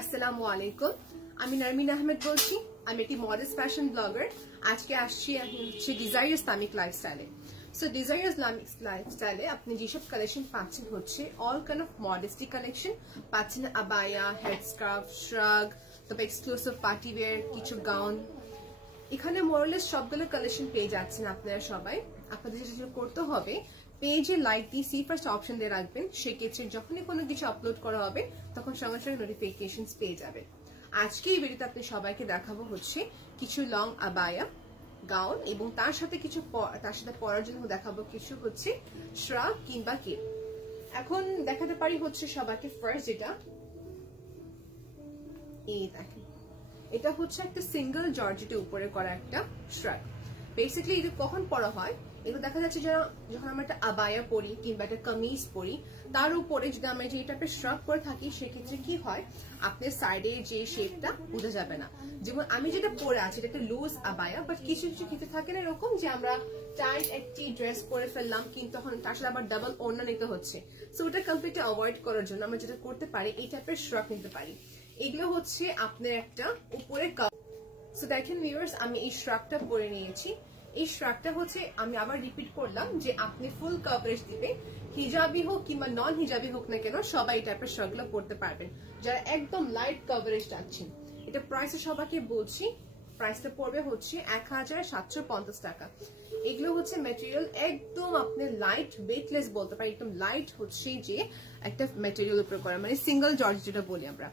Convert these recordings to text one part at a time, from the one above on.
আসসালামু আলাইকুম, আমি নারমিন আহমেদ বলছি। আমি একটি মডেস্ট ফ্যাশন ব্লগার। আজকে আসছি হচ্ছে ডিজায়ার ইসলামিক লাইফস্টাইলে। সো ডিজায়ার ইসলামিক লাইফস্টাইলে আপনি যেসব কালেকশন পাচ্ছেন হচ্ছে all kind of modesty collection পাচ্ছেন। আবায়া, হেড স্কার্ফ, শ্রাগ, তবে এক্সক্লুসিভ পার্টি ওয়্যার, কিছু গাউন। এখানে মোরলেস সবগুলো কালেকশন পেয়ে যাচ্ছেন আপনারা সবাই। আপনাদের যেটা করতে হবে, পেজে লাইক দিয়ে সি ফার্স্ট অপশন দিয়ে রাখবেন। সেক্ষেত্রে যখনই কোনো কিছু আপলোড করা হবে তখন সঙ্গে সঙ্গে নোটিফিকেশন পেয়ে যাবেন। আজকে এই ভিডিওতে আপনি সবাইকে দেখাবো হচ্ছে কিছু লং আবায়া, গাউন এবং তার সাথে পরার জন্য দেখাবো কিছু হচ্ছে শ্রাগ কিংবা কেপ। এখন দেখাতে পারি হচ্ছে সবাইকে ফার্স্ট যেটা, এই দেখেন, এটা হচ্ছে একটা সিঙ্গেল জর্জেটের উপরে করা একটা শ্রাগ। বেসিক্যালি এটা কখন পরা হয়, এগুলো দেখা যাচ্ছে যখন আমরা একটা আবায়া পরি কিংবা একটা কামিজ পরি, তার উপরে যদি আমরা যে টাইপের শ্রাগ করে থাকি, সেক্ষেত্রে কি হয়, আপনার সাইডে যে শেপটা বোঝা যাবে না। যেমন আমি যেটা পরে আছি এটা একটা লুজ আবায়া, বাট কিছু কিছু ক্ষেত্রে থাকে না এরকম যে আমরা টাইট একটি ড্রেস পরে ফেললাম কিন্তু তখন তার সাথে আবার ডাবল ওড়না নিতে হচ্ছে। সো ওটা কমপ্লিটলি অ্যাভয়েড করার জন্য আমরা যেটা করতে পারি, এই টাইপের শ্রাগ নিতে পারি। এগুলো হচ্ছে আপনার একটা উপরে কাপ। সো দেখেন ভিউয়ার্স, আমি এই শ্রাগটা পরে নিয়েছি। এই শ্রাগটা হচ্ছে, আমি আবার রিপিট করলাম যে আপনি ফুল কভারেজ দিবে, হিজাবি হোক কিংবা নন হিজাবি হোক না কেন, সবাই এই টাইপের শ্রাগগুলো পড়তে পারবেন যারা একদম লাইট কভারেজ চাচ্ছেন। এটা প্রাইসে সবাইকে বলছি, প্রাইসটা পড়বে হচ্ছে 1750 টাকা। এগুলো হচ্ছে ম্যাটেরিয়াল একদম আপনি লাইট ওয়েটলেস বলতে পারি, একদম লাইট হচ্ছে যে একটা ম্যাটেরিয়াল উপরে করা, মানে সিঙ্গেল জর্জ যেটা বলি আমরা।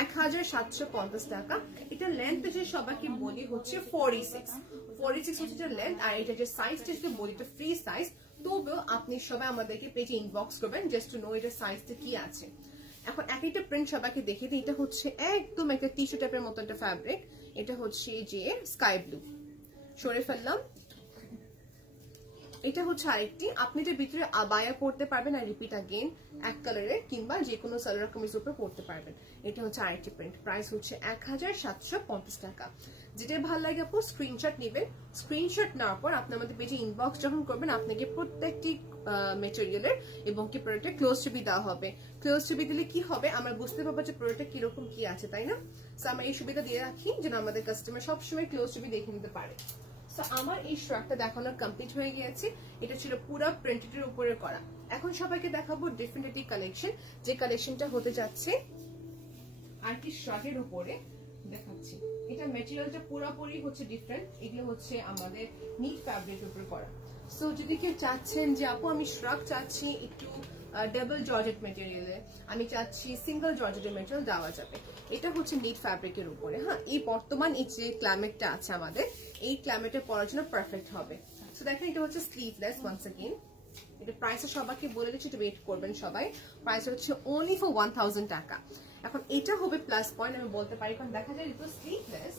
1750 টাকা। এটা লেন্থ যে সবাইকে বলি হচ্ছে 46 হচ্ছে যে লেন্থ, আর এটা যে সাইজটা যদি বলি এটা ফ্রি সাইজ। তবুও আপনি সবাই আমাদেরকে পেজে ইনবক্স করবেন জাস্ট টু নো এটার সাইজটা কি আছে। এখন এক একটা প্রিন্ট সবাইকে দেখে দিই। এটা হচ্ছে একদম একটা টিস্যু টাইপের মতো একটা ফ্যাব্রিক। এটা হচ্ছে যে স্কাই ব্লু, সরে ফেললাম। এটা হচ্ছে আরেকটি, আপনি যে ভিতরে আবায়া পড়তে পারবেন, আর রিপিট আগেন এক কালারের কিংবা যে কোনো সালোয়ার কামিজের উপর পড়তে পারবেন। এটা হচ্ছে আরেকটি প্রিন্ট, প্রাইস হচ্ছে 1750 টাকা। যেটা ভালো লাগে আপু স্ক্রিনশট নেবেন। স্ক্রিনশট নেওয়ার পর আপনি আমাদের পেজে ইনবক্স যখন করবেন, আপনাকে প্রত্যেকটি মেটেরিয়ালের এবং কি প্রোডাক্টের ক্লোজ ছবি দেওয়া হবে। ক্লোজ ছবি দিলে কি হবে, আমরা বুঝতে পারবো যে প্রোডাক্টটা কিরকম কি আছে, তাই না? সো আমরা এই সুবিধা দিয়ে রাখি যেন আমাদের কাস্টমার সবসময় ক্লোজ ছবি দেখে নিতে পারে। সো আমার এই শ্রাগটা দেখানো কমপ্লিট হয়ে গিয়েছে। এটা ছিল পুরো প্রিন্টেডের উপরে করা। এখন সবাইকে দেখাবো ডিফারেন্ট একটি কালেকশন, যে কালেকশনটা হতে যাচ্ছে আর কি শ্রাগের উপরে দেখাচ্ছি। এটা ম্যাটেরিয়ালটা পুরোপুরি হচ্ছে ডিফারেন্ট। এগুলো হচ্ছে আমাদের নিট ফ্যাব্রিকের উপর করা। সো যদি কেউ চাচ্ছেন যে আপু আমি শ্রাগ চাচ্ছি একটু ডাবল জর্জেট ম্যাটেরিয়ালে, আমি চাচ্ছি সিঙ্গেল জর্জেটের ম্যাটেরিয়াল দেওয়া যাবে। এটা হচ্ছে নিট ফ্যাব্রিকের উপরে। হ্যাঁ, এই বর্তমান এই যে ক্লাইমেটটা আছে আমাদের, এই ক্লাইমেটে পরার জন্য পারফেক্ট হবে। সো দেখেন এটা হচ্ছে স্লিভলেস। ওয়ান্স अगेन এটা প্রাইসটা সবাইকে বলে দিচ্ছি, একটু ওয়েট করবেন সবাই। প্রাইস হচ্ছে অনলি ফর 1000 টাকা। এখন এটা হবে প্লাস পয়েন্ট আমি বলতে পারি, কারণ দেখা যায় যেহেতু স্লিভলেস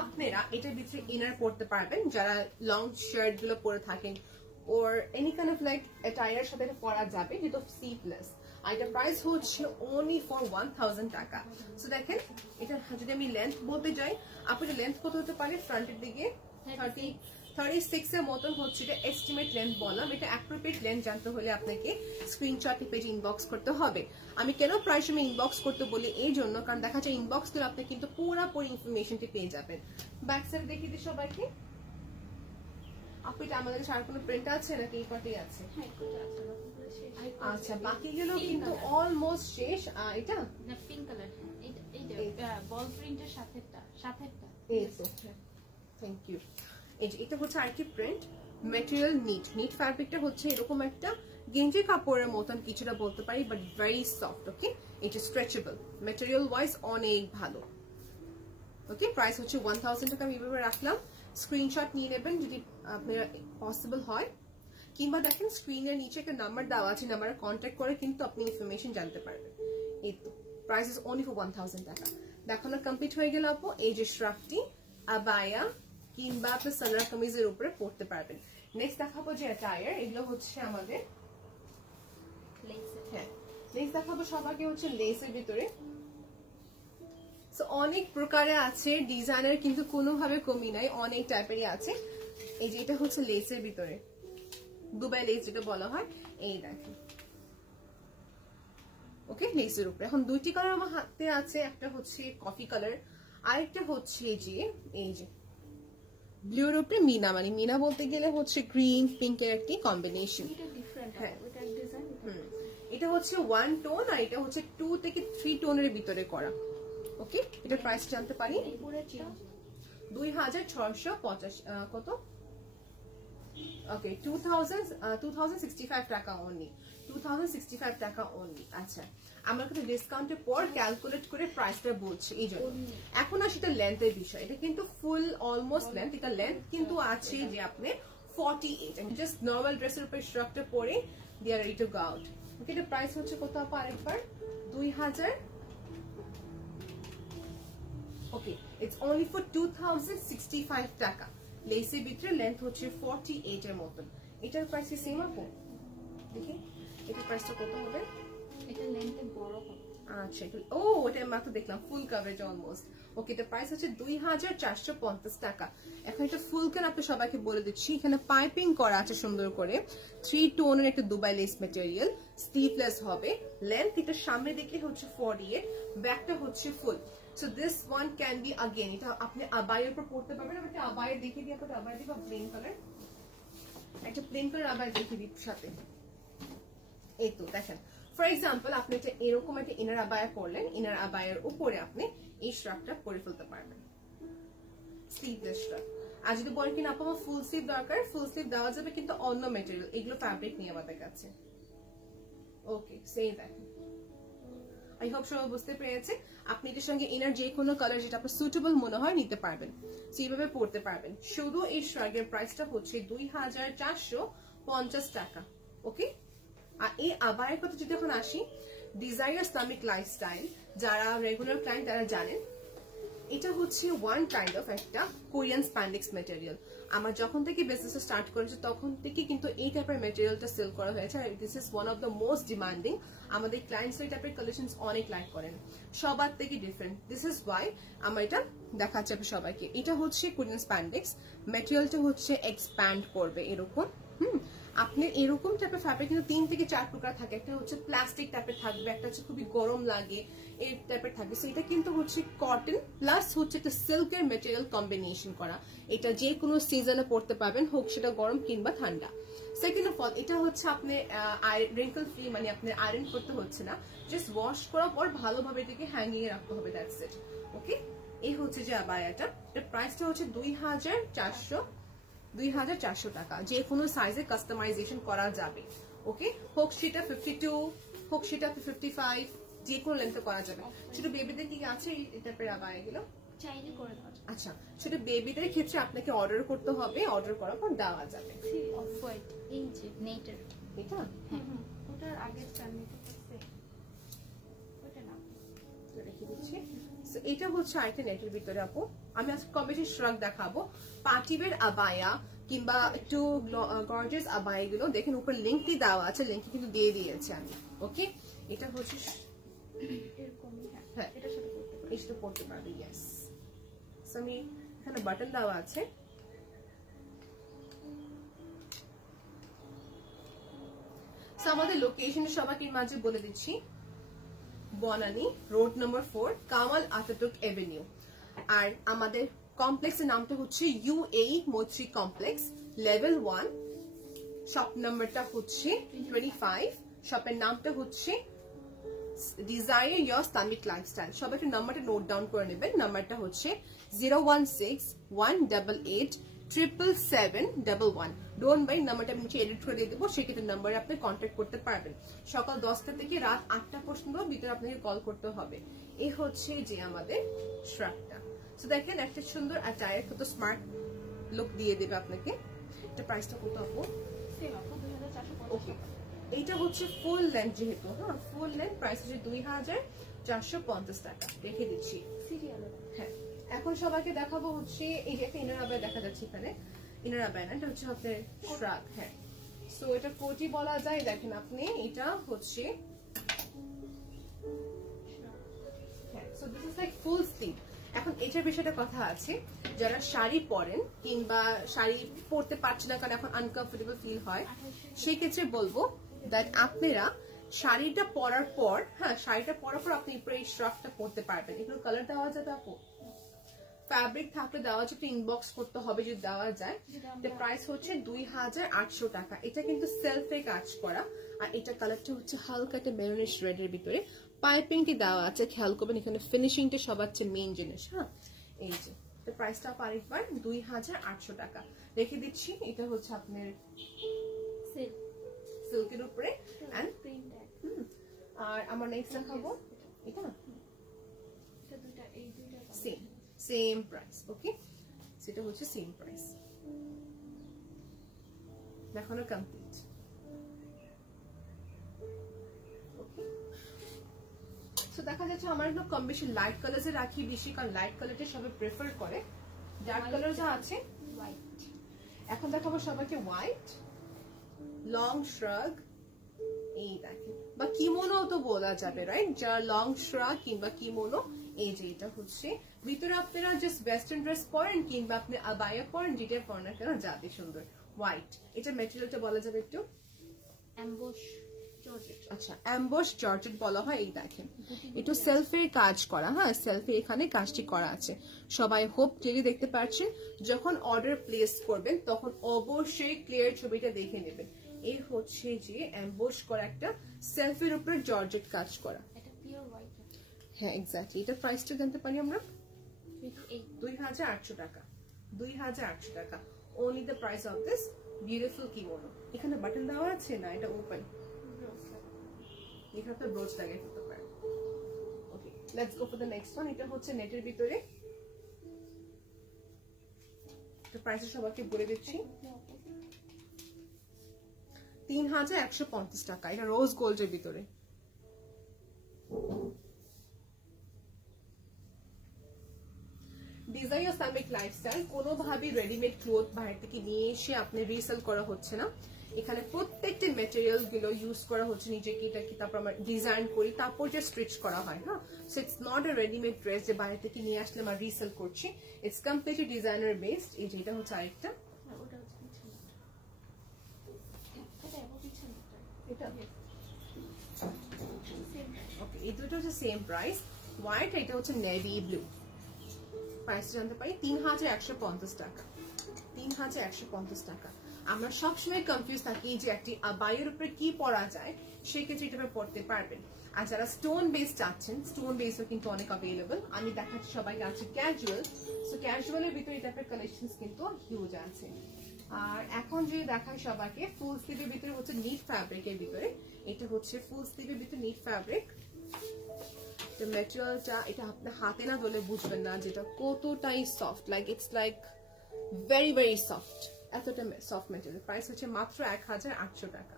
আপনারা এটার ভিতরে ইনার পড়তে পারবেন যারা লং শার্ট গুলো পরে থাকেন, or any kind of like অ্যাটায়ারের সাথে এটা পরা যাবে যেহেতু স্লিভলেস। আর এটা প্রাইস হচ্ছে অনলি ফর 1000 টাকা। সো দেখেন এটা যদি আমি লেন্থ বলতে যাই, আপনাদের লেন্থ কত হতে পারে, ফ্রন্টের দিকে 36 এর মতন হচ্ছে, এটা এস্টিমেট লেন্থ বললাম। এটা অ্যাপ্রোপ্রিয়েট লেন্থ জানতে হলে আপনাকে স্ক্রিনশট পেজে ইনবক্স করতে হবে। আমি কেন প্রায় সময় ইনবক্স করতে বলি, এই জন্য কারণ দেখা যায় ইনবক্স করে আপনি কিন্তু পুরোপুরি ইনফরমেশনটি পেয়ে যাবেন। ব্যাক সাইড দেখিয়ে দিই সবাইকে। আপু এটা আমাদের আর কোনো প্রিন্ট আছে নাকি এই পার্টি আছে? আচ্ছা, বাকিগুলো কিন্তু অলমোস্ট শেষ। এটা না পিঙ্ক কালার, এইটা বল প্রিন্টের সাথেটা এই তো, থ্যাংক ইউ। এটা হচ্ছে আরেকটি প্রিন্ট, ম্যাটেরিয়াল নিট ফ্যাব্রিকটা হচ্ছে এরকম একটা গেঞ্জি কাপড়ের মতন কিছুটা বলতে পারি, বাট ভেরি সফট। ওকে, এটা স্ট্রেচেবল, ম্যাটেরিয়াল ওয়াইজ অনেক ভালো। ওকে, প্রাইস হচ্ছে 1000 টাকা। আমি এভাবে রাখলাম, স্ক্রিনশট নিয়ে নেবেন যদি আপনার পসিবল হয়, কিংবা দেখেন স্ক্রিনের নিচে একটা নাম্বার দেওয়া আছে, নাম্বারে কন্ট্যাক্ট করে কিন্তু আপনি ইনফরমেশন জানতে পারবেন। এই তো, প্রাইস ইজ অনলি ফর 1000 টাকা। দেখানো কমপ্লিট হয়ে গেল আপু। এই যে শ্রাগটি আবায়া কিংবা আপনার সালোয়ার কামিজের উপরে পড়তে পারবেন। নেক্সট দেখাবো যে অ্যাটায়ার, এগুলো হচ্ছে আমাদের হ্যাঁ, নেক্সট দেখাবো সবাইকে হচ্ছে লেসের ভিতরে। অনেক প্রকারে আছে ডিজাইনের, কিন্তু কোনোভাবে কমি নাই, অনেক টাইপেরই আছে। এই যে এটা হচ্ছে লেসের ভিতরে, দুবাই লেস যেটা বলা হয়। এই দেখেন ওকে, লেসের উপরে। এখন দুইটি কালার আমার হাতে আছে, একটা হচ্ছে কফি কালার, আরেকটা হচ্ছে যে এই যে ব্লুর উপরে মিনা, মানে মিনা বলতে গেলে হচ্ছে গ্রিন পিঙ্কের একটি কম্বিনেশন। হ্যাঁ, এটা হচ্ছে 1 টোন আর এটা হচ্ছে 2 থেকে 3 টোনের ভিতরে করা। ওকে, এটার প্রাইস জানতে পারি? 2650 কত? ওকে, 2065 টাকা অনলি, 2065 টাকা অনলি। আচ্ছা, আমরা কিন্তু ডিসকাউন্টের পর ক্যালকুলেট করে প্রাইসটা বলছি এই জন্য। এখন আসে এটা লেন্থের বিষয়, এটা কিন্তু ফুল অলমোস্ট লেন্থ, এটা লেন্থ কিন্তু আছে যে আপনি 48, আমি জাস্ট নরমাল ড্রেসের উপরে স্ট্রাকটা পরে দে আর রেডি টু গো আউট। ওকে, এটা প্রাইস হচ্ছে কত আপা আরেকবার? 2000। ওকে, ইটস অনলি ফর 2065 টাকা। লেসের ভিতরে লেন্থ হচ্ছে 48 এর মতন। এটার প্রাইস কি সেম আপু? দেখি এটার প্রাইসটা কত হবে? এটা লেন্থে বড় হবে। আচ্ছা, ও ওটা মাত্র দেখলাম ফুল কভারেজ অলমোস্ট। ওকে, এটা প্রাইস হচ্ছে 2450 টাকা। এখন এটা ফুল কেন আপনি সবাইকে বলে দিচ্ছি, এখানে পাইপিং করা আছে সুন্দর করে, 3 টোনের একটা দুবাই লেস ম্যাটেরিয়াল, স্লিভলেস হবে, লেন্থ এটা সামনে দিকে হচ্ছে 48, ব্যাকটা হচ্ছে full. So this one can be again, এটা আপনি আবায়ের উপর পড়তে পারবেন। আমি একটা আবায়ে দেখিয়ে দিই, আপনাকে আবায়ে দিবা প্লেন কালার, একটা প্লেন কালার আবায়ে দেখিয়ে দিই সাথে। এই তো দেখেন, ফর এক্সাম্পল আপনি একটা এরকম একটা ইনার আবায়া করলেন, ইনার আবায়ের উপরে আপনি এই স্ট্রাকটা পরে ফেলতে পারবেন, স্লিভলেস স্ট্রাক। আর যদি বলেন কিনা আপু আমার ফুল স্লিভ দরকার, ফুল স্লিভ দেওয়া যাবে, কিন্তু অন্য ম্যাটেরিয়াল, এগুলো ফ্যাব্রিক নিয়ে আমাদের কাছে। ওকে, সেই দেখেন, আই হোপ সবাই বুঝতে পেরেছে। আপনি এটার সঙ্গে ইনার যে কোনো কালার যেটা আপনার সুটেবল মনে হয় নিতে পারবেন, সেইভাবে পড়তে পারবেন। শুধু এই স্ট্রাগের প্রাইসটা হচ্ছে 2450 টাকা। ওকে, আর এই আবায়ের কথা যদি এখন আসি, ডিজাইনার ইসলামিক লাইফস্টাইল যারা রেগুলার ক্লায়েন্ট তারা জানেন, এটা হচ্ছে ওয়ান কাইন্ড অফ একটা কোরিয়ান স্প্যান্ডেক্স ম্যাটেরিয়াল। আমার যখন থেকে বিজনেস স্টার্ট করেছে তখন থেকে কিন্তু এই টাইপের ম্যাটেরিয়ালটা সেল করা হয়েছে, আর this is one of the most demanding. আমাদের ক্লায়েন্টস এই টাইপের কালেকশনস অনেক লাইক করেন, সবার থেকে ডিফারেন্ট। দিস ইজ ওয়াই আমার এটা দেখাচ্ছে সবাইকে। এটা হচ্ছে কোরিয়ান স্প্যান্ডেক্স, ম্যাটেরিয়ালটা হচ্ছে এক্সপ্যান্ড করবে এরকম। আপনি এরকম টাইপের ফ্যাব্রিক কিন্তু 3 থেকে 4 টুকরা থাকে, একটা হচ্ছে প্লাস্টিক টাইপের থাকবে, একটা হচ্ছে খুবই গরম লাগে এই টাইপের থাকবে। সো এটা কিন্তু হচ্ছে কটন প্লাস হচ্ছে একটা সিল্কের ম্যাটেরিয়াল কম্বিনেশন করা। এটা যে কোনো সিজনে পড়তে পারবেন, হোক সেটা গরম কিংবা ঠান্ডা। সেকেন্ড অফ অল, এটা হচ্ছে আপনি রিঙ্কল ফ্রি, মানে আপনি আয়রন করতে হচ্ছে না, জাস্ট ওয়াশ করার পর ভালোভাবে এটাকে হ্যাঙ্গিং এ রাখতে হবে, দ্যাটস ইট। ওকে, এই হচ্ছে যে আবায়াটা, এর প্রাইসটা হচ্ছে 2400 টাকা। যে কোনো সাইজে কাস্টমাইজেশন করা যাবে। ওকে, হোক সেটা 52, হোক সেটা 55, যে কোনো লেন্থে করা যাবে। ছোট বেবিদের কি আছে এই টাইপের আবায়া গুলো? চাইলে করে দেওয়া যাবে। আচ্ছা, ছোট বেবিদের ক্ষেত্রে আপনাকে অর্ডার করতে হবে, অর্ডার করার পর দেওয়া যাবে। অফ হোয়াইট, এই যে নেটের এটা ওটার আগে স্ট্যান্ডটা আছে, ওটা না রেখে দিচ্ছি। সো এটা হচ্ছে আইটেম নেটের ভিতরে আপু। আমি আজকে কম্বিনেশন শ্রাক দেখাবো, পার্টিওয়্যার আবায়া কিংবা একটু গর্জিয়াস আবায়া গুলো দেখেন উপর লিংকটি দেওয়া আছে, লিংকটি কিন্তু দিয়ে দিয়েছে আমি। ওকে, এটা হচ্ছে এরকমই। হ্যাঁ, এটার সাথে করতে পারি, এর সাথে পড়তে পারবে। ইয়েস, সো আমি এখানে বাটন দেওয়া আছে। সো আমাদের লোকেশন সবাইকে মাঝে বলে দিচ্ছি, Banani road number 4, Kamal Ataturk Avenue. আর আমাদের কমপ্লেক্সের নামটা হচ্ছে UAE মৈত্রী কমপ্লেক্স, লেভেল 1, শপ নাম্বারটা হচ্ছে 25, শপের নামটা হচ্ছে ডিজায়ার ইয়োর ইসলামিক লাইফস্টাইল। সবাই একটু নাম্বারটা নোট ডাউন করে নেবেন, নাম্বারটা হচ্ছে 016-188-77711। ডোন্ট বাই, নাম্বারটা আমি এডিট করে দিয়ে দেবো, সেক্ষেত্রে নাম্বারে আপনি কন্ট্যাক্ট করতে পারবেন। সকাল 10টা থেকে রাত 8টা পর্যন্ত ভিতরে আপনাকে কল করতে হবে। এই হচ্ছে যে আমাদের শ্রাকটা। তো দেখেন একটা সুন্দর অ্যাটায়ার, কত স্মার্ট লুক দিয়ে দেবে আপনাকে। এটা প্রাইসটা কত আপু? সেম আপু 2450। ওকে, এইটা হচ্ছে ফুল লেন্থ, যেহেতু হ্যাঁ ফুল লেন্থ, প্রাইস হচ্ছে 2450 টাকা। রেখে দিচ্ছি সিরিয়াল। হ্যাঁ, এখন সবাইকে দেখাবো হচ্ছে এই যে একটা ইনার আবায়া দেখা যাচ্ছে এখানে, ইনার আবায়া না, এটা হচ্ছে আপনার শ্রাক। হ্যাঁ, সো এটা কোটি বলা যায়। দেখেন আপনি, এটা হচ্ছে হ্যাঁ, so this is like full sleeve. এখন এটার বিষয়টা কথা আছে, যারা শাড়ি পরেন কিংবা শাড়ি পরতে পারছে না কারণ এখন আনকমফোর্টেবল ফিল হয়, সেই ক্ষেত্রে বলবো দ্যাট আপনারা শাড়িটা পরার পর, হ্যাঁ শাড়িটা পরার পর আপনি উপরে এই শ্রাগটা পরতে পারবেন। এগুলো কালার দেওয়া যাবে আপু? ফ্যাব্রিক থাকলে দেওয়া যাবে, ইনবক্স করতে হবে যদি দেওয়া যায়। প্রাইস হচ্ছে 2800 টাকা। এটা কিন্তু সেলফে কাজ করা, আর এটা কালারটা হচ্ছে হালকা একটা মেরুনিশ রেড এর ভিতরে। পাইপিংটি দেওয়া আছে, খেয়াল করবেন এখানে ফিনিশিংটা সবার চেয়ে মেইন জিনিস। হ্যাঁ এই যে প্রাইসটা আরেকবার 2800 টাকা রেখে দিচ্ছি। এটা হচ্ছে আপনার সিল্কের উপরে। আর আমার নেক্সট দেখাবো এটা সেম প্রাইস। ওকে, সেটা হচ্ছে সেম প্রাইস। দেখানো কমপ্লিট। ওকে, সো দেখা যাচ্ছে আমার একটু কম বেশি লাইট কালার রাখি বেশি, কারণ লাইট কালারটা সবাই প্রেফার করে। ডার্ক কালার যা আছে হোয়াইট। এখন দেখাবো সবাইকে হোয়াইট লং শ্রাগ। এই দেখেন, বা কিমোনো তো বলা যাবে, রাইট? যারা লং শ্রাগ কিংবা কিমোনো, এই যে এটা হচ্ছে ভিতরে আপনারা জাস্ট ওয়েস্টার্ন ড্রেস পরেন কিংবা আপনি আবায়া পরেন, যেটা পরেন না কেন যাতে সুন্দর। হোয়াইট, এটা ম্যাটেরিয়ালটা বলা যাবে একটু অ্যাম্বুশ জর্জেট। আচ্ছা, অ্যাম্বুশ জর্জেট বলা হয়। এই দেখেন একটু সেলফের কাজ করা, হ্যাঁ সেলফে এখানে কাজটি করা আছে। সবাই হোপ ক্লিয়ারলি দেখতে পাচ্ছেন। যখন অর্ডার প্লেস করবেন তখন অবশ্যই ক্লিয়ার ছবিটা দেখে নেবেন। এই হচ্ছে যে অ্যাম্বুশ করা একটা সেলফের উপরে জর্জেট কাজ করা। এটা পিওর হোয়াইট। হ্যাঁ এক্স্যাক্টলি। এটা প্রাইসটা জানতে পারি আমরা? 2800 টাকা। 2800 টাকা only the price of this beautiful kimono. এখানে বাটন দেওয়া আছে না, এটা ওপেন। এখানে তো ব্রোচ লাগিয়ে ফেলতে পারেন। Okay, let's go for the next one. এটা হচ্ছে নেটের ভিতরে। তো প্রাইসটা সবাইকে বলে দিচ্ছি, 3150 টাকা। এটা রোজ গোল্ডের ভিতরে। ডিজাইন ইসলামিক লাইফস্টাইল, কোনোভাবেই রেডিমেড ক্লোথ বাইরে থেকে নিয়ে এসে আপনি রিসেল করা হচ্ছে না। এখানে প্রত্যেকটি ম্যাটেরিয়াল গুলো ইউজ করা হচ্ছে নিজেকে, এটাকে তারপর আমরা ডিজাইন করি, তারপর যে স্টিচ করা হয়। হ্যাঁ, so it's not a readymade dress যে বাইরে থেকে নিয়ে আসলে আমরা রিসেল করছি। It's completely designer based. এই যে এটা হচ্ছে আরেকটা, এটা ওকে। এই দুটো হচ্ছে সেম প্রাইস। হোয়াইট, এটা হচ্ছে নেভি ব্লু। প্রাইস জানতে পারি 3150 টাকা। 3150 টাকা। আমরা সবসময় কনফিউজ থাকি যে একটি আবায়ের উপরে কি পরা যায়, সেক্ষেত্রে এটা পড়তে পারবেন। আর যারা স্টোন বেস চাচ্ছেন, স্টোন বেসও কিন্তু অনেক অ্যাভেলেবল। আমি দেখাচ্ছি সবাইকে আছে ক্যাজুয়াল। সো ক্যাজুয়ালের ভিতরে এই টাইপের কালেকশনস কিন্তু হিউজ আছে। আর এখন যে দেখাই সবাইকে ফুল স্লিভের ভিতরে হচ্ছে নিট ফ্যাব্রিকের ভিতরে। এটা হচ্ছে ফুল স্লিভের ভিতরে নিট ফ্যাব্রিক। ম্যাটেরিয়ালটা এটা আপনার হাতে না ধরলে বুঝবেন না যেটা কতটাই soft, like it's like very very soft. এতটা সফট ম্যাটেরিয়াল। প্রাইস হচ্ছে মাত্র 1800 টাকা।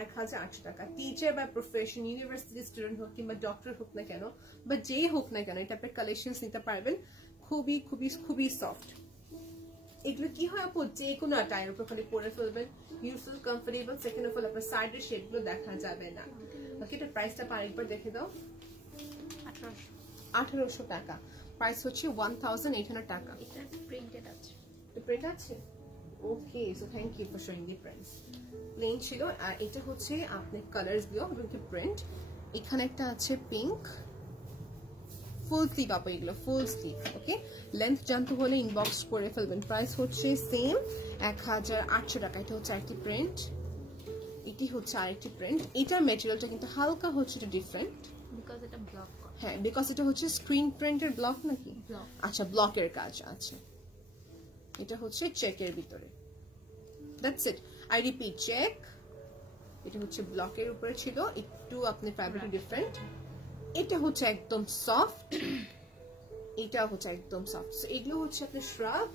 1800 টাকা। টিচার বা প্রফেশন, ইউনিভার্সিটি স্টুডেন্ট হোক কিংবা ডক্টর হোক না কেন বা যেই হোক না কেন, এটা আপনার কালেকশন নিতে পারবেন। খুবই খুবই খুবই সফট। এগুলো কি হয় আপু, যে কোনো টাইর উপর খালি পরে ফেলবেন, you feel comfortable. Second of all আপনার সাইডের শেডগুলো দেখা যাবে না। ওকে, এটা প্রাইসটা আরেকবার দেখে দাও। 1800 টাকা। প্রাইস হচ্ছে 1800 টাকা। এটা প্রিন্টেড আছে। প্রিন্ট আছে? Okay, so thank you for showing the prints. Plain ছিল, আর এটা হচ্ছে আপনার কালার্স গুলো এবং প্রিন্ট। এখানে একটা আছে পিঙ্ক, ফুল স্লিভ আপু, এগুলো ফুল স্লিভ। ওকে, লেন্থ জানতে হলে ইনবক্স করে ফেলবেন। প্রাইস হচ্ছে সেম 1800 টাকা। এটা হচ্ছে আরেকটি প্রিন্ট, এটি হচ্ছে আরেকটি প্রিন্ট। এটার ম্যাটেরিয়ালটা কিন্তু হালকা হচ্ছে ডিফারেন্ট, বিকজ এটা ব্লক। হ্যাঁ, বিকজ এটা হচ্ছে স্ক্রিন প্রিন্টের ব্লক নাকি? আচ্ছা, ব্লকের কাজ আছে। এটা হচ্ছে চেকের ভিতরে। That's it. I repeat, check. এটা হচ্ছে ব্লকের উপরে ছিল, একটু আপনি ফ্যাব্রিক ডিফারেন্ট। এটা হচ্ছে একদম সফট, এটা হচ্ছে একদম সফট। সো এগুলো হচ্ছে আপনার শ্রাগ।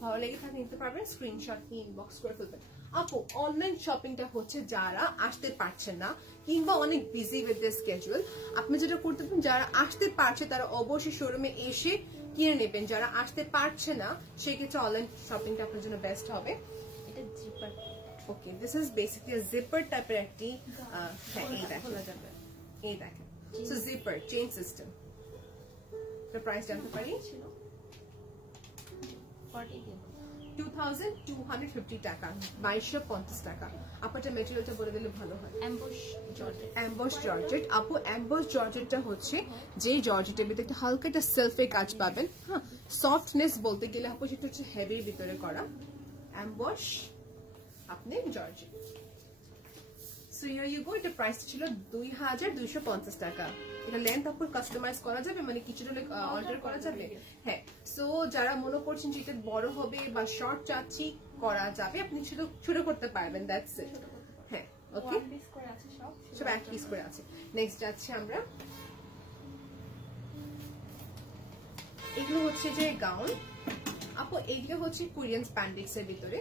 ভালো লেগে থাকে নিতে পারবেন, স্ক্রিনশট নিয়ে ইনবক্স করে ফেলবেন। আপু, অনলাইন শপিংটা হচ্ছে যারা আসতে পারছেন না কিংবা অনেক বিজি উইথ দ্য স্কেজুয়াল, আপনি যেটা করতে পারেন, যারা আসতে পারছে তারা অবশ্যই শোরুমে এসে কিনে নেবেন। যারা আসতে পারছে না সেক্ষেত্রে অনলাইন শপিংটা আপনার জন্য বেস্ট হবে। এটা zipper. Okay, this is basically zipper টাইপের একটি, হ্যাঁ এই দেখেন, এই দেখেন। So zipper chain system. তো প্রাইস জানতে পারি? ছিল 40 2250 টাকা, 2250 টাকা। আপনারটা মেটেরিয়ালটা বলে দিলে ভালো হয়। অ্যাম্বস জর্জেট আপু, অ্যাম্বস জর্জেটটা হচ্ছে যে জর্জেটের ভিতরে একটা হালকা একটা সেলফে কাজ পাবেন। হ্যাঁ, সফটনেস বলতে গেলে আপু সেটা হচ্ছে হেভির ভিতরে করা অ্যাম্বস আপনি georgette. So here you go, এটা প্রাইস ছিল 2250 টাকা। এটা লেন্থ আপুর কাস্টমাইজ করা যাবে, মানে কিছুটা অল্টার করা যাবে। হ্যাঁ, সো যারা মনে করছেন যে এটা বড় হবে বা শর্ট চাচ্ছি করা যাবে, আপনি শুধু ছোট করতে পারবেন, দ্যাটস ইট। হ্যাঁ, ওকে, সব এক পিস করে আছে। নেক্সট যাচ্ছে আমরা, এগুলো হচ্ছে যে গাউন আপু, এইগুলো হচ্ছে কোরিয়ান স্প্যান্ডেক্স এর ভিতরে।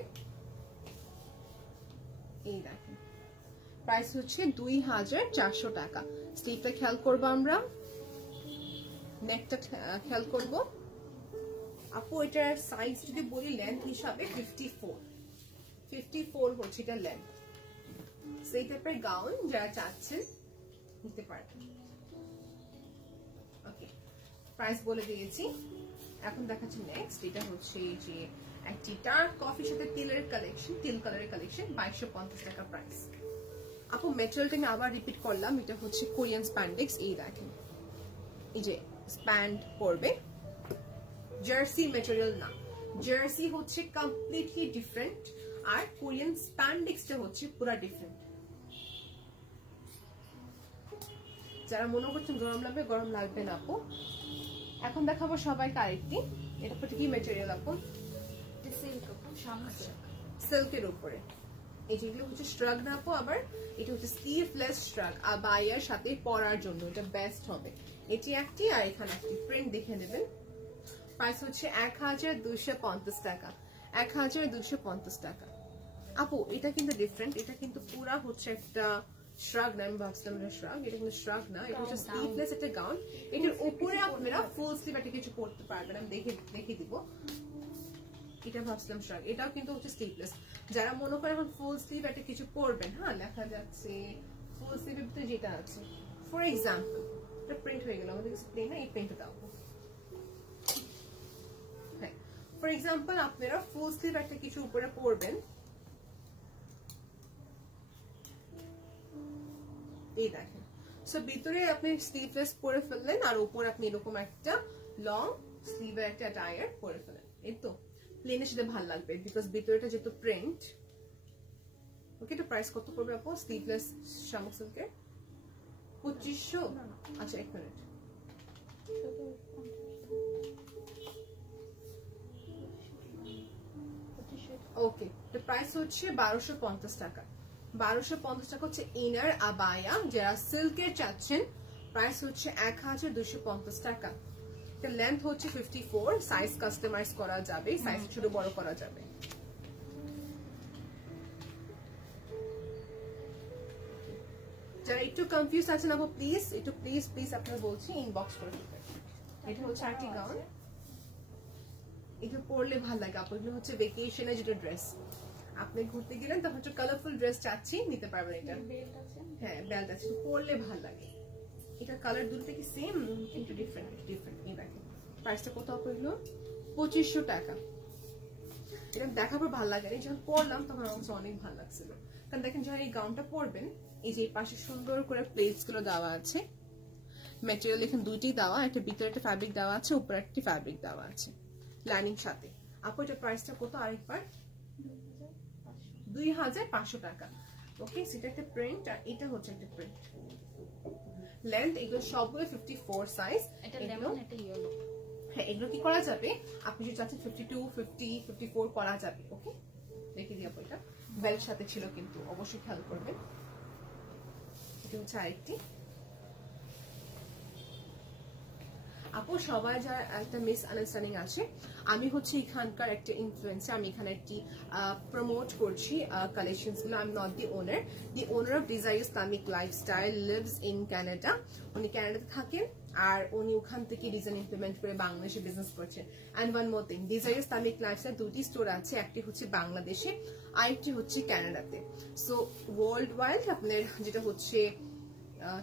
এই দেখেন, প্রাইস হচ্ছে 2400 টাকা। স্লিভটা খেয়াল করবো আমরা, নেকটা খেয়াল করবো আপু। এটার সাইজ যদি বলি লেন্থ হিসাবে 54 হচ্ছে এটা লেন্থ। সেই টাইপের গাউন যারা চাচ্ছেন নিতে পারবেন। ওকে, প্রাইস বলে দিয়েছি। এখন দেখাচ্ছি নেক্সট, এটা হচ্ছে যে একটি ডার্ক কফির সাথে তিলের কালেকশন, তিল কালারের কালেকশন, 2250 টাকা প্রাইস। আপু মেটেরিয়ালটা আমি আবার রিপিট করলাম, এটা হচ্ছে কোরিয়ান স্প্যান্ডেক্স। এই দেখেন, এই যে স্প্যান্ড পড়বে, জার্সি মেটেরিয়াল না, জার্সি হচ্ছে কমপ্লিটলি ডিফারেন্ট, আর কোরিয়ান স্প্যান্ডেক্সটা হচ্ছে পুরো ডিফারেন্ট। যারা মনে করছেন গরম লাগবে, গরম লাগবে না আপু। এখন দেখাবো সবাইকে আরেকটি, এটা কি মেটেরিয়াল আপু? সিল্কের উপরে। এই যেগুলো হচ্ছে স্ট্রাগ না আপু, আবার এটা হচ্ছে স্লিভলেস স্ট্রাগ, আবায়ার সাথে পরার জন্য এটা বেস্ট হবে। এটি একটি, আর এখানে একটি প্রিন্ট দেখে নেবেন। প্রাইস হচ্ছে 1250 টাকা, 1250 টাকা। আপু এটা কিন্তু ডিফারেন্ট, এটা কিন্তু পুরা হচ্ছে একটা শ্রাগ না, আমি ভাবছিলাম এটা শ্রাগ, এটা কিন্তু শ্রাগ না, এটা হচ্ছে স্লিভলেস একটা গাউন। এটার উপরে আপনারা ফুল স্লিভ একটা কিছু পরতে পারবেন, আমি দেখে দিব। এটা ভাবছিলাম শ্রাগ, এটাও কিন্তু হচ্ছে স্লিভলেস। যারা মনে করেন এখন ফুল স্লিভ একটা কিছু পরবেন, হ্যাঁ লেখা যাচ্ছে ফুল স্লিভের ভিতরে যেটা আছে, ফর এক্সাম্পল এটা প্রিন্ট হয়ে গেল, আমাদের কাছে প্লেন না, এই প্রিন্টটা দাও। হ্যাঁ, ফর এক্সাম্পল আপনারা ফুল স্লিভ একটা কিছু উপরে পরবেন, এই দেখেন। সো ভিতরে আপনি স্লিভলেস পরে ফেললেন, আর উপরে আপনি এরকম একটা লং স্লিভের একটা টায়ার পরে ফেলেন, এই তো প্লেনের সাথে ভালো লাগবে, বিকজ ভিতরেটা যেহেতু প্রিন্ট। ওকে, এটা প্রাইস কত পড়বে আপু স্লিভলেস শামুক সিল্কের? 2500। আচ্ছা, এক মিনিট, ওকে, এটা প্রাইস হচ্ছে 1250 টাকা। 1250 টাকা হচ্ছে ইনার আবায়া, যারা সিল্কের চাচ্ছেন প্রাইস হচ্ছে 1250 টাকা। এটা লেন্থ হচ্ছে 54, সাইজ কাস্টমাইজ করা যাবে, সাইজ ছোট বড় করা যাবে। যারা একটু কনফিউজ আছেন আপু প্লিজ একটু প্লিজ আপনারা বলছি ইনবক্স করে দিবেন। এটা হচ্ছে আরটি গাউন, এটা পরলে ভালো লাগে আপু। এগুলো হচ্ছে ভেকেশনে যেটা ড্রেস, আপনি ঘুরতে গেলেন তখন একটু কালারফুল ড্রেস চাচ্ছি নিতে পারবেন এটা। হ্যাঁ, বেল্ট আছে, পরলে ভালো লাগে। এটা কালার দুটো কি সেম কিন্তু ডিফারেন্ট। এই দেখেন প্রাইসটা কত আপু? এগুলো 2500 টাকা। এটা দেখার পর ভালো লাগে, যখন পরলাম তখন আমার অনেক ভালো লাগছিল। কারণ দেখেন যখন এই গাউনটা পরবেন, এই যে পাশে সুন্দর করে প্লেটস গুলো দেওয়া আছে, ম্যাটেরিয়াল এখানে দুইটি দেওয়া, একটা ভিতরে একটা ফ্যাব্রিক দেওয়া আছে, উপরে একটা ফ্যাব্রিক দেওয়া আছে লাইনিং সাথে। আপু এটা প্রাইসটা কত আরেকবার? 2500 টাকা। ওকে, সেটা একটা প্রিন্ট, আর এটা হচ্ছে একটা প্রিন্ট। লেন্থ এগুলো সবগুলো 54 সাইজ। এটা লেমন, এটা ইয়েলো। হ্যাঁ, এগুলো কি করা যাবে, আপনি যদি চাচ্ছেন 52, 50, 54 করা যাবে। ওকে, দেখে দিই আপু, এটা বেল্ট সাথে ছিল কিন্তু অবশ্যই খেয়াল করবেন। এটা হচ্ছে আরেকটি। আপু সবাই যার একটা মিস আন্ডারস্ট্যান্ডিং আছে, আমি হচ্ছে এখানকার একটা ইনফ্লুয়েন্সার, আমি এখানে একটি প্রমোট করছি কালেকশনস গুলো। I am not the owner. The owner of desire Islamic lifestyle lives in Canada. উনি কানাডাতে থাকেন, আর উনি ওখান থেকে ডিজাইন ইমপ্লিমেন্ট করে বাংলাদেশে বিজনেস করছেন। And one more thing, desire Islamic lifestyle দুটি স্টোর আছে, একটি হচ্ছে বাংলাদেশে, আরেকটি হচ্ছে কানাডাতে। সো ওয়ার্ল্ড ওয়াইড আপনার যেটা হচ্ছে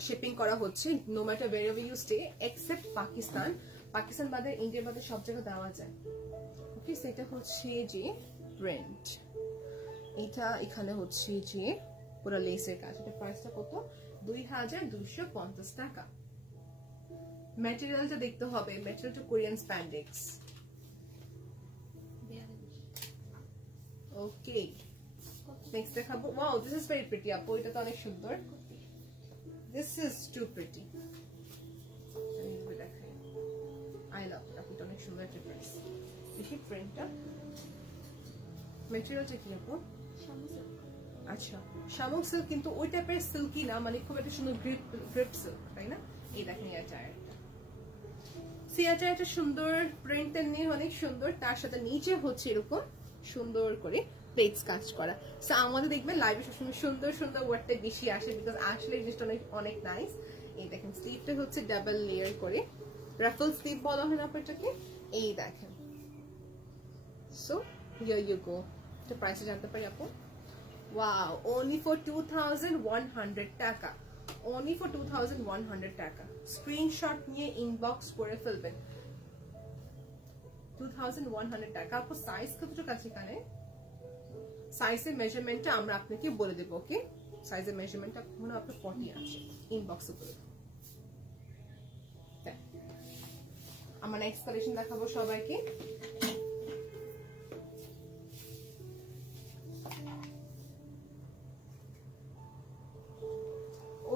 শিপিং করা হচ্ছে, no matter wherever you stay except Pakistan বাদে, ইন্ডিয়া বাদে সব জায়গায় দেওয়া যায়। ওকে, সেটা হচ্ছে যে প্রিন্ট, এটা এখানে হচ্ছে যে পুরো লেসের কাজ। এটা প্রাইসটা কত? 2250 টাকা। ম্যাটেরিয়ালটা দেখতে হবে, ম্যাটেরিয়ালটা কোরিয়ান স্প্যান্ডেক্স। ওকে, নেক্সট দেখাবো। Wow, this is very pretty আপু, এটা তো অনেক সুন্দর। This is too pretty. দেখাই, আই লাভ ইট আপু, এটা অনেক সুন্দর একটা ড্রেস। দেখি প্রিন্টটা, ম্যাটেরিয়ালটা কি আপু? আচ্ছা, শামুক সিল্ক, কিন্তু ওই টাইপের সিল্কি না, মানে খুব একটা সুন্দর গ্রিপ সিল্ক, তাই না? এই দেখেন অ্যাটায়ারটা, সিয়াটারটা সুন্দর, প্রিন্টটা নিয়ে অনেক সুন্দর, তার সাথে নিচে হচ্ছে এরকম সুন্দর করে প্লেটস কাজ করা। সো আমাদের দেখবেন লাইভে সবসময় সুন্দর সুন্দর ওয়ার্ডটা বেশি আসে, বিকজ আসলে জিনিসটা অনেক অনেক নাইস। এই দেখেন স্লিভটা হচ্ছে ডাবল লেয়ার করে, রাফল স্লিভ বলা হয় না আপনারটাকে। এই দেখেন, সো হিয়ার ইউ গো। এটা প্রাইসটা জানতে পারি আপু? ওয়াও, only for 2100 টাকা, only for 2100 টাকা। স্ক্রিনশট নিয়ে ইনবক্স করে ফেলবেন। 2100 টাকা। আপু সাইজ কতটুকু আছে এখানে? সাইজের মেজারমেন্টটা আমরা আপনাকে বলে দেব। ওকে, সাইজের মেজারমেন্টটা মনে হয় আপনার 40 আছে, ইনবক্সে বলে দেব। আমরা নেক্সট কালেকশন দেখাবো সবাইকে।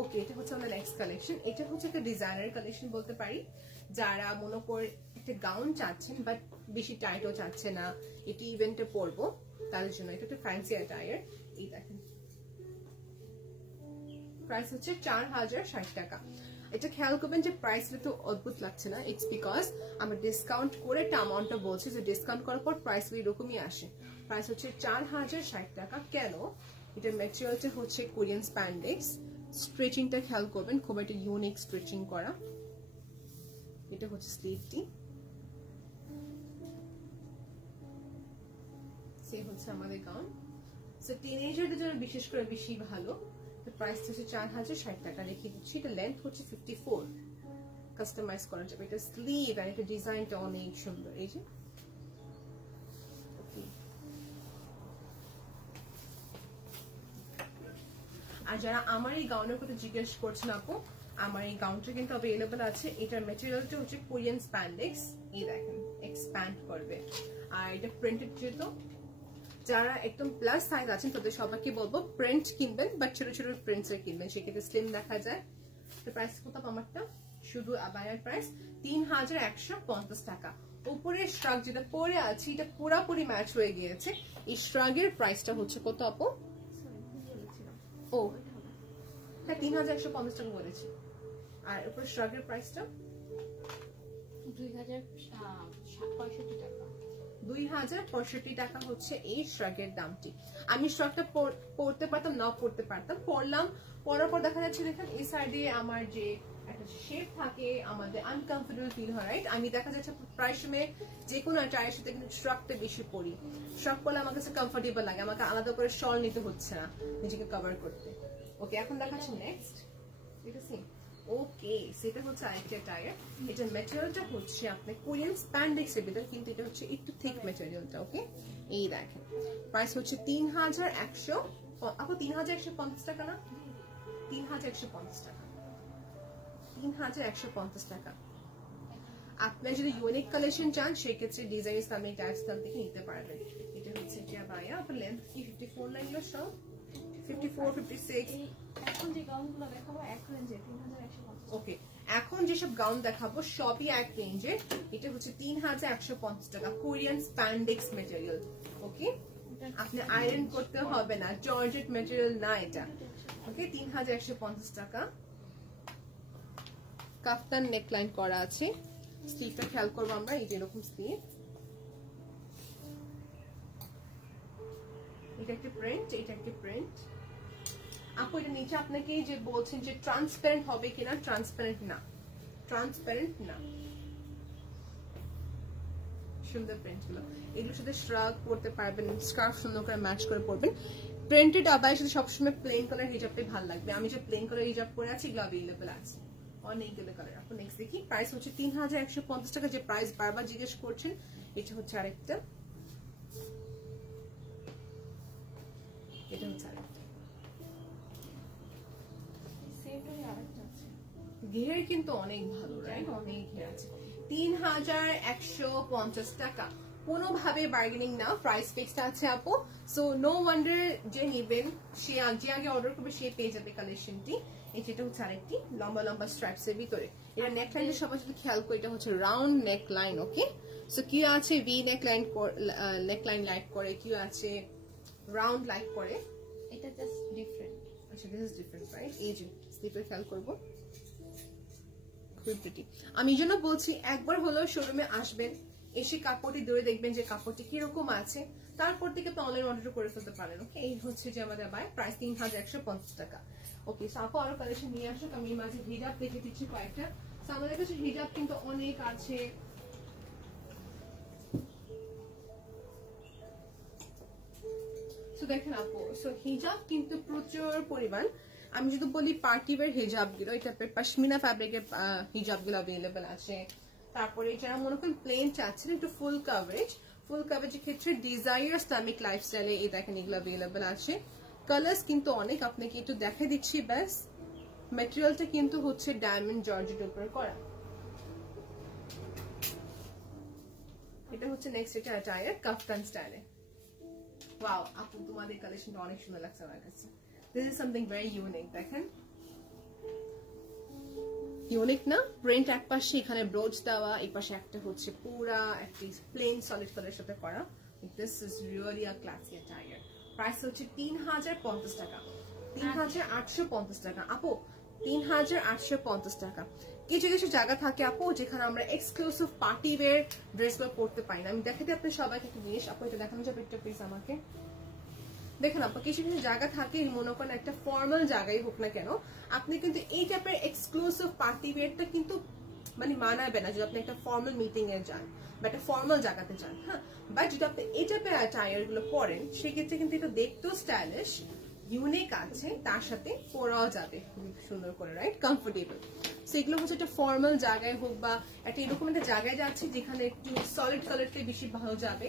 ওকে, এটা হচ্ছে আমাদের নেক্সট কালেকশন। এটা হচ্ছে একটা ডিজাইনার কালেকশন বলতে পারি। যারা মনে করে একটা গাউন চাচ্ছেন বাট বেশি টাইটও চাচ্ছে না, এটি ইভেন্টে পরবো, তাদের জন্য এটা একটা ফ্যান্সি অ্যাটায়ার। এই দেখেন, প্রাইস হচ্ছে 4060 টাকা। এটা খেয়াল করবেন যে প্রাইসটা তো অদ্ভুত লাগছে না, ইটস বিকজ আমরা ডিসকাউন্ট করে একটা অ্যামাউন্টটা বলছি, যে ডিসকাউন্ট করার পর প্রাইস এরকমই আসে। প্রাইস হচ্ছে 4060 টাকা। কেন? এটার ম্যাটেরিয়ালটা হচ্ছে কোরিয়ান স্প্যান্ডেক্স। স্ট্রেচিংটা খেয়াল করবেন, খুব একটা ইউনিক স্ট্রেচিং করা। এটা হচ্ছে স্লিভটি, সে হচ্ছে আমাদের গাউন। সো টিনেজারদের জন্য বিশেষ করে বেশি ভালো। প্রাইস হচ্ছে 4060 টাকা। রেখে দিচ্ছি। এটা লেন্থ হচ্ছে 54, কাস্টমাইজ করা যাবে। এটা স্লিভ আর এটা ডিজাইনটা অনেক সুন্দর। এই যে আর যারা আমার এই গাউনের কথা জিজ্ঞেস করছেন আপু, আমার এই গাউনটা কিন্তু অ্যাভেলেবল আছে। এটার ম্যাটেরিয়ালটা হচ্ছে কোরিয়ান স্প্যান্ডেক্স। এই দেখেন, এক্সপ্যান্ড করবে। আর এটা প্রিন্টেড, যেহেতু যারা একদম প্লাস সাইজ আছেন তাদের সবাইকে বলবো প্রিন্ট কিনবেন, বাট ছোট ছোট প্রিন্টস কিনবেন, সেক্ষেত্রে স্লিম দেখা যায়। তো প্রাইস কত আমারটা? শুধু আবায়ার প্রাইস 3150 টাকা। উপরের শ্রাগ যেটা পরে আছে এটা পুরাপুরি ম্যাচ হয়ে গিয়েছে। এই শ্রাগের প্রাইসটা হচ্ছে কত আপু? ও হ্যাঁ, 3150 টাকা বলেছি। আর উপরে শ্রাগের প্রাইসটা 2065 টাকা। 2065 টাকা হচ্ছে এই শ্রাগের দামটি। আমি শ্রাগটা পরতে পারতাম, না পরতে পারতাম, পরলাম, পরার পর দেখা যাচ্ছে দেখেন এই সাইডে আমার যে একটা শেপ থাকে, আমাদের আনকমফোর্টেবল ফিল হয়, রাইট? আমি দেখা যাচ্ছে প্রায় সময় যে কোনো টায়ারের সাথে কিন্তু শ্রাগটা বেশি পরি। শ্রাগ পরলে আমার কাছে কমফোর্টেবল লাগে, আমাকে আলাদা করে শল নিতে হচ্ছে না নিজেকে কভার করতে। ওকে, এখন দেখাচ্ছি নেক্সট। ঠিক আছে, ওকে, সেটা হচ্ছে আরেকটা টায়ার। এটার ম্যাটেরিয়ালটা হচ্ছে আপনার কোরিয়ান স্প্যান্ডেক্স এর ভিতর, কিন্তু এটা হচ্ছে একটু থিক ম্যাটেরিয়ালটা। ওকে, এই দেখেন, প্রাইস হচ্ছে 3100। আপু 3150 টাকা না? 3150 টাকা, 3150 টাকা। আপনার যদি ইউনিক কালেকশন চান সেক্ষেত্রে ডিজাইন ইসলামী টাইপস থেকে নিতে পারবেন। এটা হচ্ছে বায়া। আপনার লেন্থ কি 54 লাগলো? সব 54, 56। এখন যে গাউনগুলো দেখাবো এক রেঞ্জে 3150। ওকে, এখন যেসব গাউন দেখাবো সবই এক রেঞ্জের। এটা হচ্ছে 3150 টাকা, কোরিয়ান স্প্যান্ডেক্স ম্যাটেরিয়াল। ওকে, আপনি আয়রন করতে হবে না, জর্জেট ম্যাটেরিয়াল না এটা। ওকে, 3150 টাকা। কাফতান নেকলাইন করা আছে। স্লিভটা খেয়াল করবো আমরা, এই যে এরকম স্লিভ। এটা একটা প্রিন্ট, এটা একটা প্রিন্ট। আপু এটা নিচে আপনাকে যে বলছেন যে ট্রান্সপারেন্ট হবে কিনা, ট্রান্সপারেন্ট না, ট্রান্সপারেন্ট না। সুন্দর প্রিন্ট গুলো, এগুলোর সাথে শ্রাগ পরতে পারবেন, স্কার্ফ সুন্দর করে ম্যাচ করে পরবেন। প্রিন্টেড আবায়ের সাথে সবসময় প্লেন কালার হিজাবটাই ভালো লাগবে। আমি যে প্লেন কালার হিজাব পরে আছি এগুলো অ্যাভেলেবল আছে অনেকগুলো কালার। আপু নেক্সট দেখি, প্রাইস হচ্ছে 3150 টাকা। যে প্রাইস বারবার জিজ্ঞেস করছেন, এটা হচ্ছে আরেকটা। এটা হচ্ছে আরেকটা ঘের কিন্তু অনেক ভালো, রাইট? অনেক ঘের আছে। 3150 টাকা, কোনোভাবে বার্গেনিং না, প্রাইস ফিক্সড আছে আপু। সো নো ওয়ান্ডার যে নেবেন সে যে আগে অর্ডার করবে সে পেয়ে যাবে কালেকশনটি। এই যেটা হচ্ছে আরেকটি লম্বা লম্বা স্ট্রাইপস এর ভিতরে। এটা নেকলাইনের সবাই যদি খেয়াল করে, এটা হচ্ছে রাউন্ড নেক লাইন। ওকে, সো কি আছে ভি নেকলাইন লাইক করে, কি আছে রাউন্ড লাইক করে, এটা জাস্ট ডিফারেন্ট। আচ্ছা, দিস ইজ ডিফারেন্ট, রাইট? এই যে স্লিপের খেয়াল করবো, খুবই প্রিটি। আমি এই জন্য বলছি একবার হলেও শোরুমে আসবেন, এসে কাপড়টি ধরে দেখবেন যে কাপড়টি কিরকম আছে, তারপর থেকে আপনি অনলাইন অর্ডার করে ফেলতে পারেন। ওকে, এই হচ্ছে যে আমাদের বাই প্রাইস 3150 টাকা। ওকে, সো আপু আরো কালেকশন নিয়ে আসুক। আমি মাঝে হিজাব দেখে দিচ্ছি কয়েকটা। সো আমাদের কাছে হিজাব কিন্তু অনেক আছে। সো দেখেন আপু, সো হিজাব কিন্তু প্রচুর পরিমাণ। আমি যদি বলি পার্টি ওয়্যার হিজাব গুলো, এটা পশমিনা ফ্যাব্রিকের হিজাব গুলো অ্যাভেলেবেল আছে। তারপরে যারা মনে করেন প্লেন চাচ্ছেন একটু ফুল কাভারেজের ক্ষেত্রে ডিজায়ার ইসলামিক লাইফস্টাইলে এই দেখেন এগুলো অ্যাভেলেবেল আছে। কালার্স কিন্তু অনেক, আপনাকে একটু দেখে দিচ্ছি ব্যাস। ম্যাটেরিয়ালটা কিন্তু হচ্ছে ডায়মন্ড জর্জেটের উপর করা। এটা হচ্ছে নেক্সট, এটা অ্যাটায়ার কাফতান স্টাইলে। ওয়াও আপু, তোমাদের কালেকশনটা অনেক সুন্দর লাগছে আমার কাছে। This is something very unique. দেখেন ইউনিক না? প্রিন্ট এক পাশে এখানে ব্রোচ দেওয়া, এই পাশে একটা হচ্ছে পুরা একটি প্লেন সলিড কালারের সাথে করা। This is really a classy attire. Price হচ্ছে 3050 টাকা, 3850 টাকা। আপু 3850 টাকা। কিছু কিছু জায়গা থাকে আপু যেখানে আমরা এক্সক্লুসিভ পার্টি ওয়্যার ড্রেসগুলো পরতে পারি না। আমি দেখাতে আপনি সবাইকে একটা জিনিস, আপু এটা দেখানো যাবে একটা প্লিজ আমাকে। দেখেন আপু, কিছু কিছু জায়গা থাকে, মনে করেন একটা ফর্মাল জায়গায় হোক না কেন, আপনি কিন্তু এই টাইপের এক্সক্লুসিভ পার্টি ওয়্যারটা কিন্তু মানে মানাবে না যদি আপনি একটা ফর্মাল মিটিং এ যান বা একটা ফর্মাল জায়গাতে যান। হ্যাঁ, বাট যদি আপনি এই টাইপের অ্যাটায়ার গুলো পরেন সেক্ষেত্রে কিন্তু এটা দেখতেও স্টাইলিশ ইউনিক আছে, তার সাথে পরাও যাবে খুব সুন্দর করে, রাইট? কমফোর্টেবল। সেগুলো হচ্ছে একটা ফর্মাল জায়গায় হোক বা একটা এরকম একটা জায়গায় যাচ্ছে যেখানে একটু সলিড কালারটা বেশি ভালো যাবে।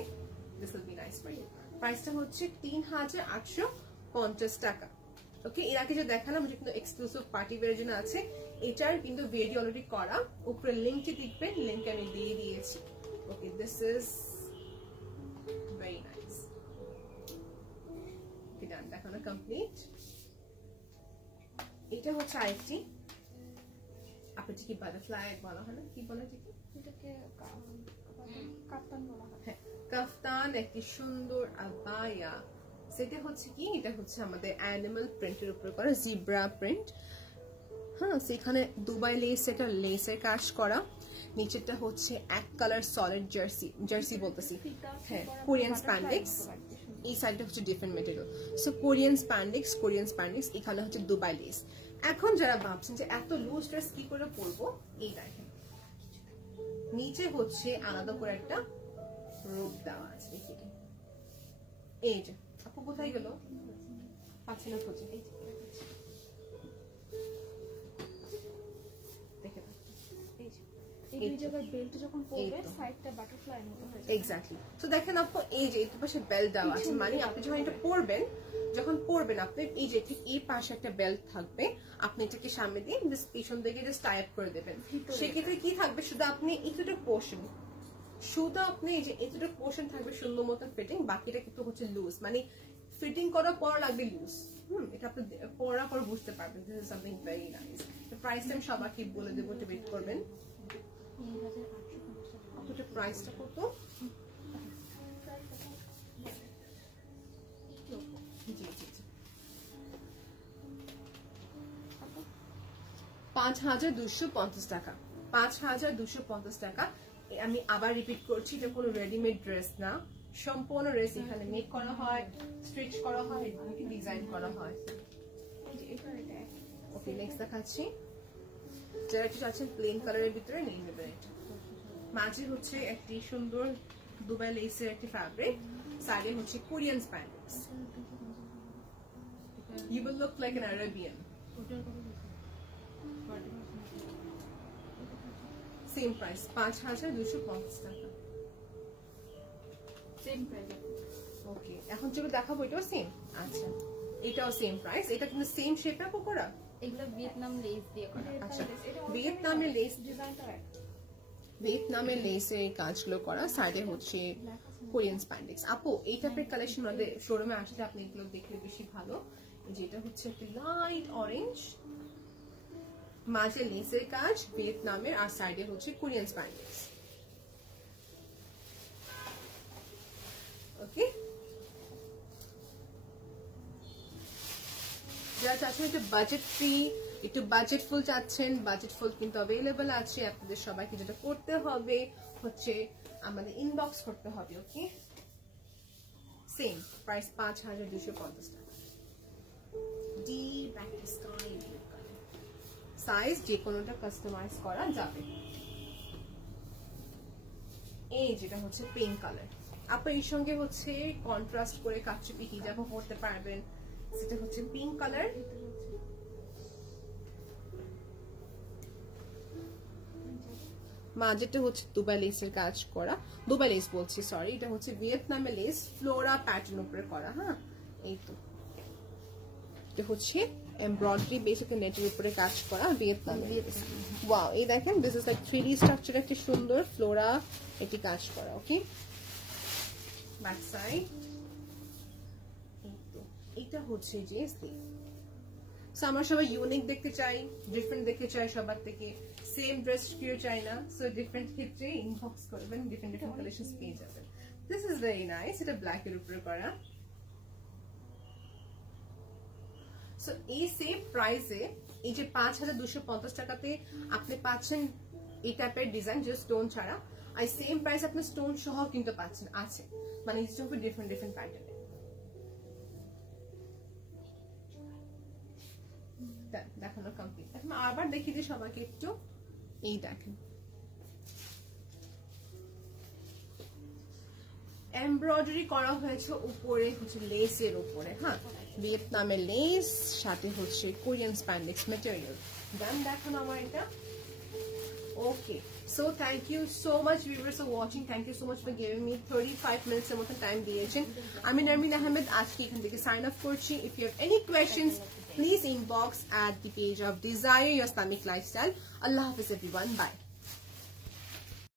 This will be nice for you. প্রাইসটা হচ্ছে 3850 টাকা। ওকে, এর আগে যে দেখালাম যে কিন্তু এক্সক্লুসিভ পার্টি ওয়্যার জন্য আছে, এটার কিন্তু ভিডিও অলরেডি করা, উপরে লিংকটি দেখবেন, লিংক আমি দিয়ে দিয়েছি। ওকে, দিস ইজ ভেরি নাইস। ওকে, ডান, দেখানো কমপ্লিট। এটা হচ্ছে আরেকটি, আপনি কি বাটারফ্লাই বলা হয় না, কি বলে এটাকে? এটাকে কাফতান বলা হয়। হ্যাঁ, কাফতান, একটি সুন্দর আবায়া। সেটা হচ্ছে কি, এটা হচ্ছে আমাদের অ্যানিমাল প্রিন্টের উপর করা, জিব্রা প্রিন্ট। হ্যাঁ, সেখানে দুবাই লেস, এটা লেসের কাজ করা। নিচেরটা হচ্ছে এক কালার সলিড জার্সি বলতেছি, হ্যাঁ, কোরিয়ান স্প্যান্ডেক্স। এই সাইডটা হচ্ছে different material. So Korean spandex, এখানে হচ্ছে দুবাই লেস। এখন যারা ভাবছেন যে এত লুজ ড্রেস কি করে পরবো, এই দেখেন নিচে হচ্ছে আলাদা করে একটা রূপ দেওয়া আছে। এই যে আপু কোথায় গেল, পাচ্ছি না খুঁজে। এক্স্যাক্টলি। তো দেখেন আপু, এই যে এই পাশে বেল্ট দেওয়া আছে, মানে আপনি যখন এটা পরবেন আপনি এই যে ঠিক এই পাশে একটা বেল্ট থাকবে, আপনি এটাকে সামনে দিয়ে পিছন দিকে জাস্ট টাই আপ করে দেবেন। সেক্ষেত্রে কি থাকবে, শুধু আপনি এতটুকু পোর্শন, এই যে এতটুকু পোর্শন থাকবে সুন্দর মতো ফিটিং, বাকিটা কিন্তু হচ্ছে লুজ, মানে ফিটিং করার পর লাগবে লুজ। এটা আপনি পরার পর বুঝতে পারবেন। This is something very nice. প্রাইসটা আমি সবাইকে বলে দেবো, একটু ওয়েট করবেন। আপনাদের প্রাইসটা কত? জি জি জি, 5250 টাকা। 5250 টাকা। আমি আবার রিপিট করছি, এটা কোনো রেডিমেড ড্রেস না, সম্পূর্ণ ড্রেস এখানে মেক করা হয়, স্টিচ করা হয়, ডিজাইন করা হয়। ওকে, নেক্সট দেখাচ্ছি। যারা একটু চাচ্ছেন প্লেন কালারের ভিতরে নিয়ে নেবেন। এটা মাঝে হচ্ছে একটি সুন্দর দুবাই লেসের একটি ফ্যাব্রিক, সাইডে হচ্ছে Korean spandex. You will look like an Arabian. Same price, 5250 টাকা। Same price. ওকে, এখন যেগুলো দেখাবো এটাও সেম। আচ্ছা, এটাও সেম প্রাইস, এটা কিন্তু সেম শেপে করা, এগুলো ভিয়েতনাম লেস দিয়ে করা। আচ্ছা ভিয়েতনামের লেস, ভিয়েতনামের লেসের কাজগুলো করা, সাইডে হচ্ছে কোরিয়ান স্প্যান্ডেক্স। আপু এই টাইপের কালেকশন আমাদের শোরুমে আসলে আপনি এগুলো দেখলে বেশি ভালো। যেটা হচ্ছে একটা লাইট অরেঞ্জ, মাঝে লেসের কাজ ভিয়েতনামের, আর সাইডে হচ্ছে কোরিয়ান স্প্যান্ডেক্স। ওকে, যারা চাচ্ছেন একটু বাজেট ফ্রি, একটু বাজেট ফুল চাচ্ছেন, বাজেট ফুল কিন্তু অ্যাভেলেবল আছে। আপনাদের সবাইকে যেটা করতে হবে হচ্ছে আমাদের ইনবক্স করতে হবে। ওকে, সেম প্রাইস 5250 টাকা। ডিপ একটা স্কাই ব্লু কালার, সাইজ যে কোনোটা কাস্টমাইজ করা যাবে। এই যেটা হচ্ছে পিঙ্ক কালার, আপনি এর সঙ্গে হচ্ছে কন্ট্রাস্ট করে কাচুপি হিজাবও পরতে পারবেন। সেটা হচ্ছে পিঙ্ক কালার, মাঝেটা হচ্ছে দুবাই লেসের কাজ করা, দুবাই লেস বলছি সরি, এটা হচ্ছে ভিয়েতনামের লেস ফ্লোরা প্যাটার্ন উপরে করা। হ্যাঁ, এই তো এটা হচ্ছে এমব্রয়ডারি বেসিক নেটের উপরে কাজ করা ভিয়েতনামের লেস। ওয়াও, এই দেখেন this is like 3D structure, একটা সুন্দর ফ্লোরা এটি কাজ করা। ওকে, ব্যাক সাইড এই তো, এটা হচ্ছে যে স্লিভ। সো আমরা সবাই ইউনিক দেখতে চাই, ডিফারেন্ট দেখতে চাই, সবার থেকে সেম ড্রেস কেউ চাই না। সো ডিফারেন্ট ক্ষেত্রে ইনবক্স করবেন, ডিফারেন্ট ডিফারেন্ট কালেকশনস পেয়ে যাবেন। দিস ইজ ভেরি নাইস, এটা ব্ল্যাক এর উপরে করা। সো এই সেম প্রাইসে এই যে 5250 টাকাতে আপনি পাচ্ছেন এই টাইপের ডিজাইন, যে স্টোন ছাড়া, আর সেম প্রাইস আপনি স্টোন সহ কিন্তু পাচ্ছেন, আছে মানে ডিফারেন্ট ডিফারেন্ট প্যাটার্নে। দেখানো কমপ্লিট, এখন আবার দেখিয়ে দিই সবাইকে একটু। এই দেখেন এমব্রয়ডারি করা হয়েছে উপরে হচ্ছে লেসের উপরে। হ্যাঁ, ভিয়েতনামের লেস, সাথে হচ্ছে কোরিয়ান স্প্যান্ডেক্স ম্যাটেরিয়াল। দেন দেখানো আমার এটা। ওকে, so thank you so much viewers for watching, thank you so much for giving me 35 minutes এর মতো টাইম দিয়েছেন। আমি নারমিন আহমেদ আজকে এখান থেকে সাইন অফ করছি। if you have any questions please inbox at the page of Desire Your Islamic Lifestyle. Allah Hafiz everyone, bye.